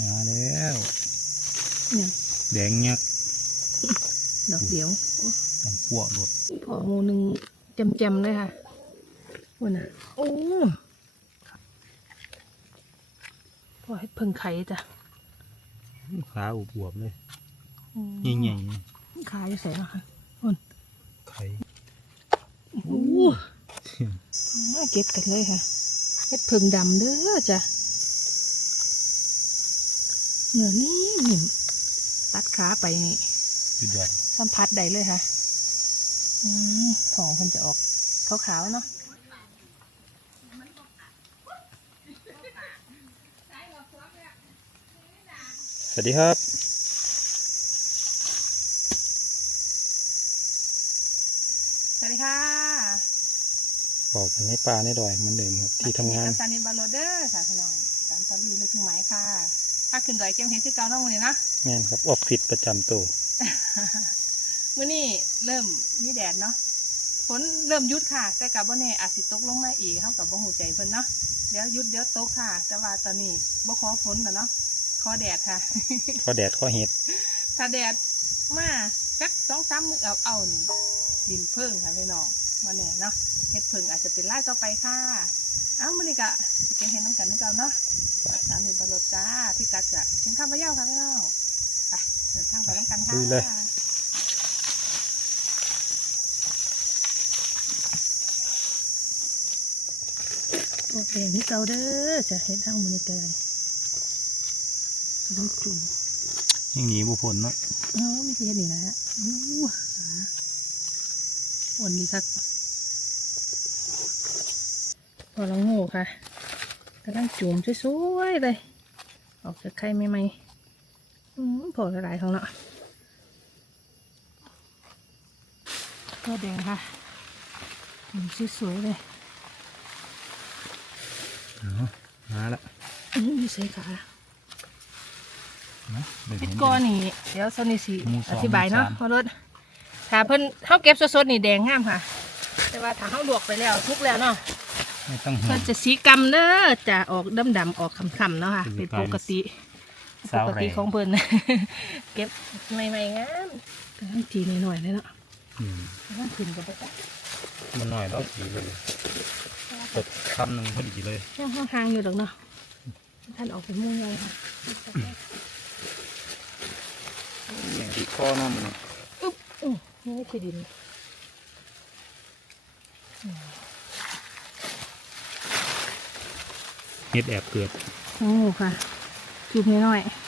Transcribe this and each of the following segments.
มาแล้วเนี่ยแดงยักษ์ดอกเดียวต้องปวกหลดพอหมูหนึ่งแจมๆเลยค่ะวันน่ะโอ้พอให้เพิ่งไข่จ้ะขาอุบวบๆเลยอืมใหญ่ขาอยู่ใส่แล้วค่ะๆไข่โอ้มาเก็บกันเลยค่ะเฮ็ดเพิ่งดำเด้อจ้ะ เนื้อนี่นิ่มตัดขาไปนี่จุดยอดสัมผัสได้เลยค่ะอืมท้องมันจะออกขาวๆเนาะสวัสดีครับ สวัสดีค่ะออกกันในป่าในดอยเหมือนเดิมครับที่ทำงานซานิบาโรเดอร์ค่ะพี่น้องสารสาลุยลึกถึงไหมค่ะ ถ้าขึ้นดอยเก็บเห็ดคือเก่าน้องเลยนะแม่นครับออฟฟิศประจำตัวมื้อนี้เริ่มมีแดดเนาะฝนเริ่มหยุดค่ะ แต่กับว่าเนี่ยอาจสิตกลงมาอีกเท่ากับบ่หูใจเพิ่นเนาะเดี๋ยวหยุดเดี๋ยวตกค่ะ แต่ว่าตอนนี้บ่ขอฝนแล้วเนาะขอแดดค่ะข้อแดดข้อเห็ดถ้าแดดมาสักสองสามมื้อเอาเอานี่ดินเพิ่งค่ะพี่น้องมาแน่เนาะเฮ็ดเพิ่งอาจจะเป็นไร่ต่อไปค่ะ เอ้ามื้อนี้ก็สิเก็บเห็ดน้ำกันนึกเอาเนาะสามีบรถจ้า พี่กัดจะเชียงข้ามมาเย้าค่ะพี่น้องไปเดินทางไปน้ำกันค่ะลุยเลย โอเคนี่เกาเด้อจะเห็ดทางมื้อนี้ก็ได้ต้องจุ่มยังหนีบุพนเนาะเออมีที่เห็ดนี่นะฮะอู้ขาอ้วนดีครับพอเราโง่ค่ะกำลังจุ่มสวยๆเลย ออกจากไข่ใหม่ๆอืมพอละลายของเนาะก็แดงค่ะอืมสวยๆเลยเอามาละอืมมีใส่ขาเนาะเดี๋ยวพิดเห็นก้อนนี่ เดี๋ยวโซนิสิหมู่สองอธิบายเนาะหมู่สามพอรถถ้าเพิ่นเฮาเก็บสดๆนี่แดงงามค่ะ แต่ว่าถ้าเฮาลวกไปแล้วทุกแล้วเนาะ ไม่ต้องห่วเพิ่งนจะสีกำเด้อจะออกดำๆออกคำๆเนาะค่ะคืเป็อนปกติสาปวกแรติงของเพิ่น เก็บใหม่ๆงามกำลังจีหน่อยๆเลยเนาะอืมกำลังขึ้นกับไปจ้ะมันหน่อยแล้วดีเลยตกคำหนึ่งพอดีเลยยังห่างๆอยู่ดอกเนาะท่านออกเป็นหมู่ใหญ่ค่ะอย่างที่ข้อน้ำมันอุ๊บอื้อนี่คือดิน เห็ดแอบเกิดโอ้ค่ะจุบน้อยๆ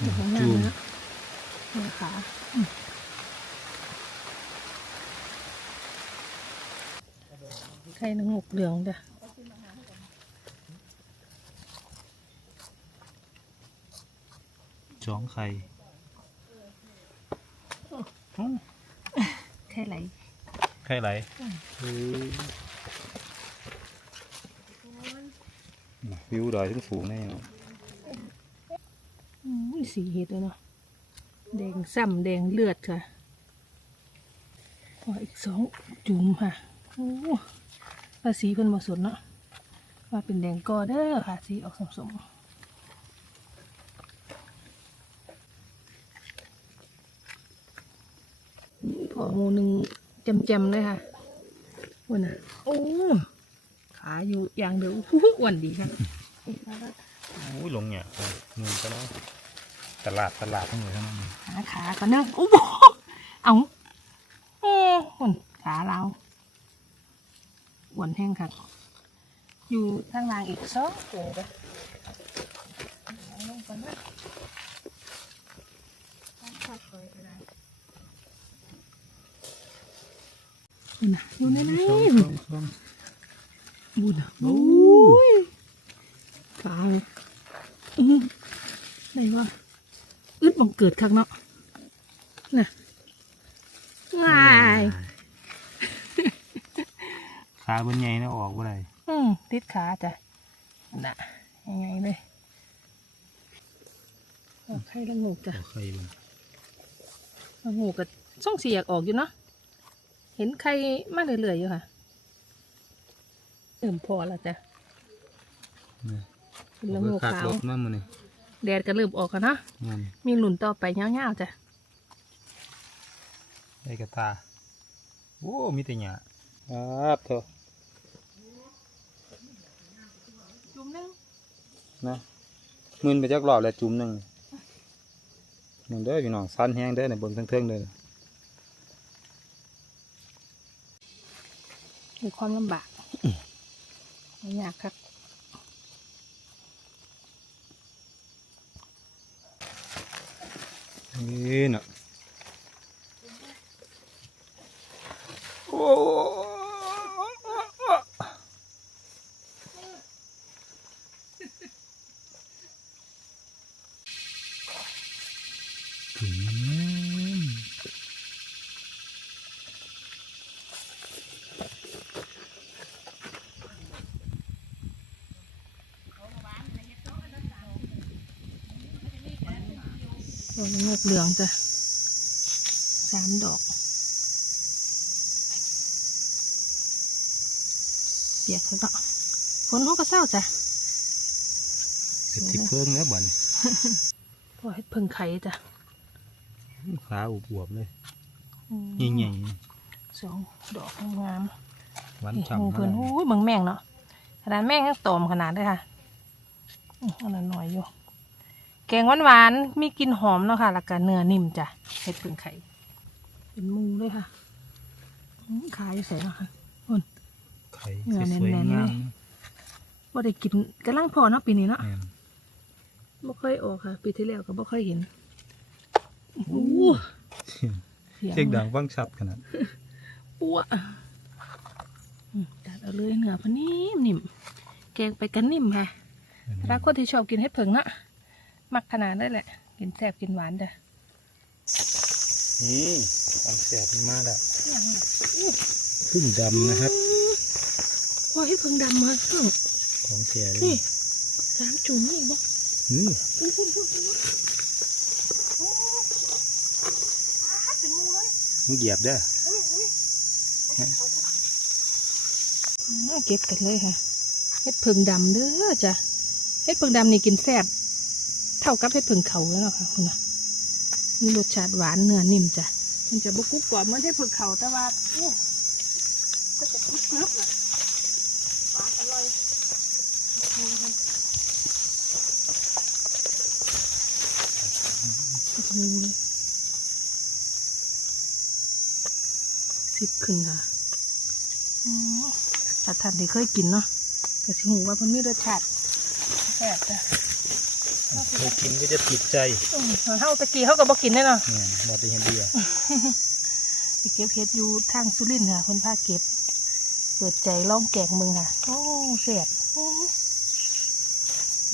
อยู่ข้างหน้าจูมนะเนี่ยขาอืมไข่นางหกเหลืองจ้ะจ้องไข่ไข่ไหล ไข่ไหลวิวดอยทั้งสูงแน่เนาะอืมสีเห็ดเลยเนาะแดงซ้ำแดงเลือดค่ะพออีกสองจุ่มค่ะโอ้ภาษีเพิ่นมาสดเนาะว่าเป็นแดงกอเด้อค่ะสีออกสมๆพอหมูหนึ่ง จำๆเลยค่ะวันน่ะโอ้ขาอยู่อย่างเดียวอู้หูอ้วนดีค่ะโอ้ยลงเนี่ยมือก็แล้วตลาดตลาดทั้งหมดทั้งนั้นขาขาก็เนอะโอ้โหเอาโอ้หุ่นขาเราอ้วนแห้งค่ะอยู่ข้างล่างอีกสองตัวเด้อเอาลงไปนะ นน่ะอยู่ในนี้บุญอะโอ้ยขาเลยอือไหนวะอึดบังเกิดข้างเนาะน่ะง่ายขาบนใหญ่นะออกว่าไรอืมติดขาจ้ะน่ะยังไงเลยออกไข่ละงูกจ้ะไข่บนละงูกกับส่องเสียกออกอยู่เนาะ เห็นไข่มาเรื่อยๆอยู่ค่ะเริ่มพอแล้วจ้ะนี่เป็นละโงูขาดขาวรถมามื้อนี้แดดก็เริ่มออกแล้วเนาะงานมีหลุนต่อไปยาวๆจ้ะได้กระตาโอ้มีแต่หญ้าครับเถอะจุ่มนึงนะมื่นไปจักรอบแล้วจุ่มหนึงมึงเด้อพี่น้องสั้นแห้งเด้อในเบิ่งเทิงๆเด้อมีความลำบากไม่ยากครับนี่เนาะ ดอกละโงกเหลืองจ้ะสามดอกเปียกแล้วเนาะฝนเขาก็เศร้าจ้ะเสร็จที่เพิ่งแล้วบ่นพอให้เพิ่งไข่จ้ะขาอวบๆเลยอืมใหญ่สองดอกงามๆหวานๆนี่ฉ่ำหมูเพิ่นขนาดโอ้ยเบิ่งแมงเนาะขนาดแมงยังตอมขนาดเลยค่ะอื้ออันนั้นหน่อยอยู่ แกงหวานๆ มีกลิ่นหอมเนาะค่ะ แล้วก็เนื้อนิ่มจ้ะเห็ดเพิ่งไข่ เป็นมูเลยค่ะอื้อขายอยู่ใส่เนาะค่ะไข่เนื้อสวยแน่นๆๆงามเลยบ่ได้กินกำลังพอเนาะปีนี้เนาะแม่นบ่ค่อยออกค่ะ ปีที่แล้วก็บ่ค่อยเห็นโอ้โหเสียงเช็คดังฟังชัดขนาดปัวอืมตัดเอาเลยเนื้อเพนนิ่มนิ่มแกงไปกันนิ่มค่ะถ้าคนที่ชอบกินเห็ดเผิงเนาะ มักขนาดได้แหละ กินแซ่บกินหวานเด้อนี่ของแสบมันมาแล้วอย่างน่ะอู้พึ่งดำนะครับโอ้ยเห็ดเผิงดำมาเพิ่งของแสบนี่สามจุ่มนี่บ่นี่อู้พูดพูดพูดโอ้ปาดเป็นงูเลยมึงเหยียบเด้ออุ้ยอุ้ยมาเก็บกันเลยค่ะเห็ดเผิงดำเด้อจ้ะเห็ดเผิงดำนี่กินแซ่บ เท่ากับเห็ดเผิงเขาแล้วเนาะค่ะคุณน่ะมีรสชาติหวานเนื้อนิ่มจ้ะมันจะบุกรุบกรอบเหมือนเห็ดเผิงเขาแต่ว่าโอ้ก็จะกรุบกรับอะหวานอร่อยดูเลยสิบขึ้นค่ะอืมถ้าท่านที่เคยกินเนาะก็สิหูว่าเพิ่นมีรสชาติแซ่บจ้ะ เคยกินก็จะติดใจอืมเฮาตะกี้เฮาก็บ่กินแน่เนาะเนี่ยบอดได้เห็นดีอะไปเก็บเห็ดอยู่ทางสุรินทร์ค่ะเพิ่นพาเก็บ เปิดใจลองแกงมึงค่ะ โอ้แซ่บโอ้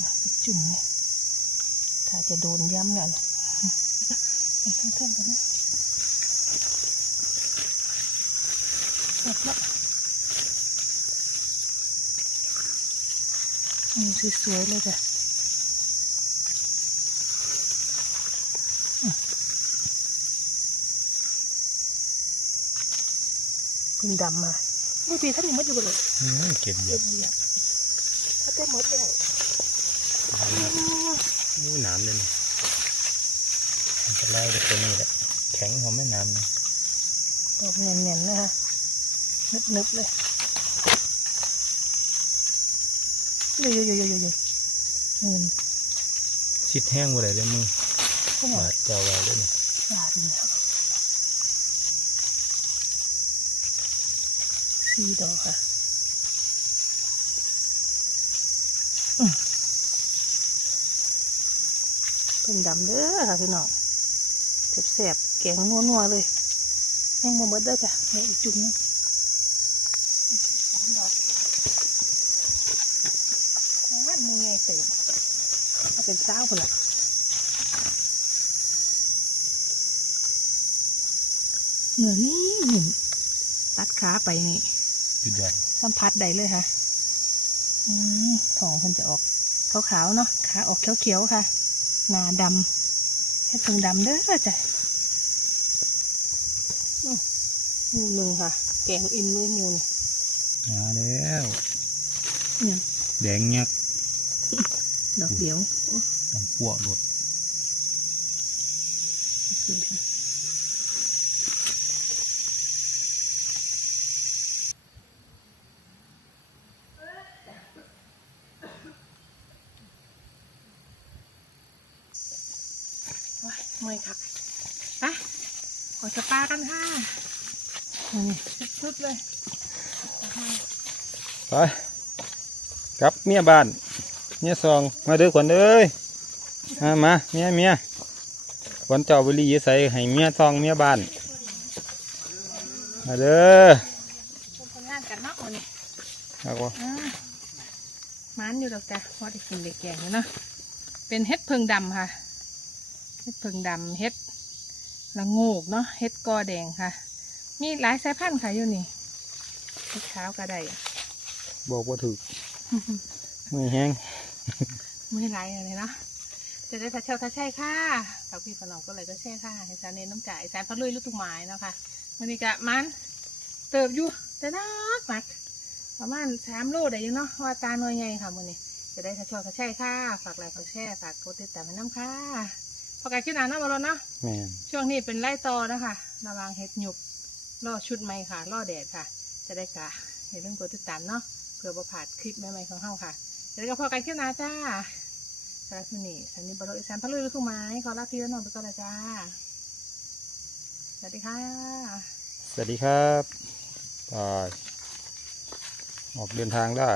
น่ะไปจุ่มเลยถ้าจะโดนย้ำแล้วเนี่ยทั้งเท่งกันนะแซ่บเนาะอืมสวยๆเลยจ้ะ พึ่งดำมาบางทีท่านยังไม่อยู่เลยอืมเก็บเหยีเย็ยบนเยียบถ้าได้หมดแล้วอู้น้ำเลยนี่มันจะไล่ไปตัวนี้แหละแข็งหัวแม่น้ำนี่ดอกเนียนๆนะคะนึบๆเลยเยอะๆๆๆๆเงินชิดแห้งบ่ได้เลยมือก็หมบาดดเจ้าไว้เลยนี่บาทเลยครับ สี่ดอกค่ะเป็นดำเด้อค่ะพี่น้องแสบๆแกงนัวๆเลยยังบ่หมดเด้อจ้ะเดี๋ยวอีกจุ่มนึงสามดอกงานมูไงเติมเป็นเศร้าคนละเหนือนี่ตัดขาไปนี่ จุดยอดสัมผัสได้เลยค่ะอืมท้องมันจะออกขาวๆเนาะขาออกเขียวๆค่ะหนาดำแค่เพิ่งดำเด้อจ้ะอืมหมูหนึ่งค่ะ แกงอินด้วยหมูนี่มาแล้วเนี่ยแดงเงี้ยดอกเดียวโอ้ดังปวกหลดสวยค่ะโอ้ย เมื่อยคักไปขอจะปลากันค่ะนี่สุดๆเลยไปกลับเมียบ้านเมียซองมาเด้อขวัญเอ้ยมามาเมียเมียขวัญเจ้าบรีใส่ให้เมียซองเมียบ้านมาเด้อคนคนงานกันเนาะวันนี้เอาวะอ่ามันอยู่ดอกจ้ะพอได้กินเด็กแกงอยู่เนาะเป็นเห็ดเพิงดำค่ะ เห็ดเพิงดำเห็ดละโงกเนาะเห็ดกอแดงค่ะ มีหลายสายพันธุ์ค่ะอยู่นี่เห็ดขาวก็ได้บอกว่าถูกมือแห้งไม่หลายอะไรเนาะจะได้ทัชเชลทัชใช่ค่ะฝากพี่ฝากน้องก็เลยก็แช่ค่ะให้สารเน้นน้ำจ่ายสารพัดลุยลูกตุกไม้เนาะค่ะมันนี่กะมันเติบอยู่แต่นักมักประมาณสามโลได้อยังเนาะเพราะว่าตาหน่วยใหญ่ค่ะมันนี่จะได้ทัชเชลทัชใช่ค่ะฝากไลค์ฝากแชร์ฝากกดติดตามให้น้ำค่ะ พอการขึ้นหนาเนาะมาแล้วเนาะแม่นช่วงนี้เป็นไล่ตอนะคะระวังเห็ดหยุบล่อชุดใหม่ค่ะล่อแดดค่ะ จะได้กะอย่าลืมกดติดตามเนาะเพื่อประพลาดคลิปใหม่ๆของเฮาค่ะเดี๋ยวก็พอกันขึ้นนาจ้าสำหรับมื้อนี้สันนิบารุอีสานพะลุยลูกทุ่งไม้ขอลาพี่และน้องไปก่อนละจ้าสวัสดีค่ะ สวัสดีครับไปออกเดินทางได้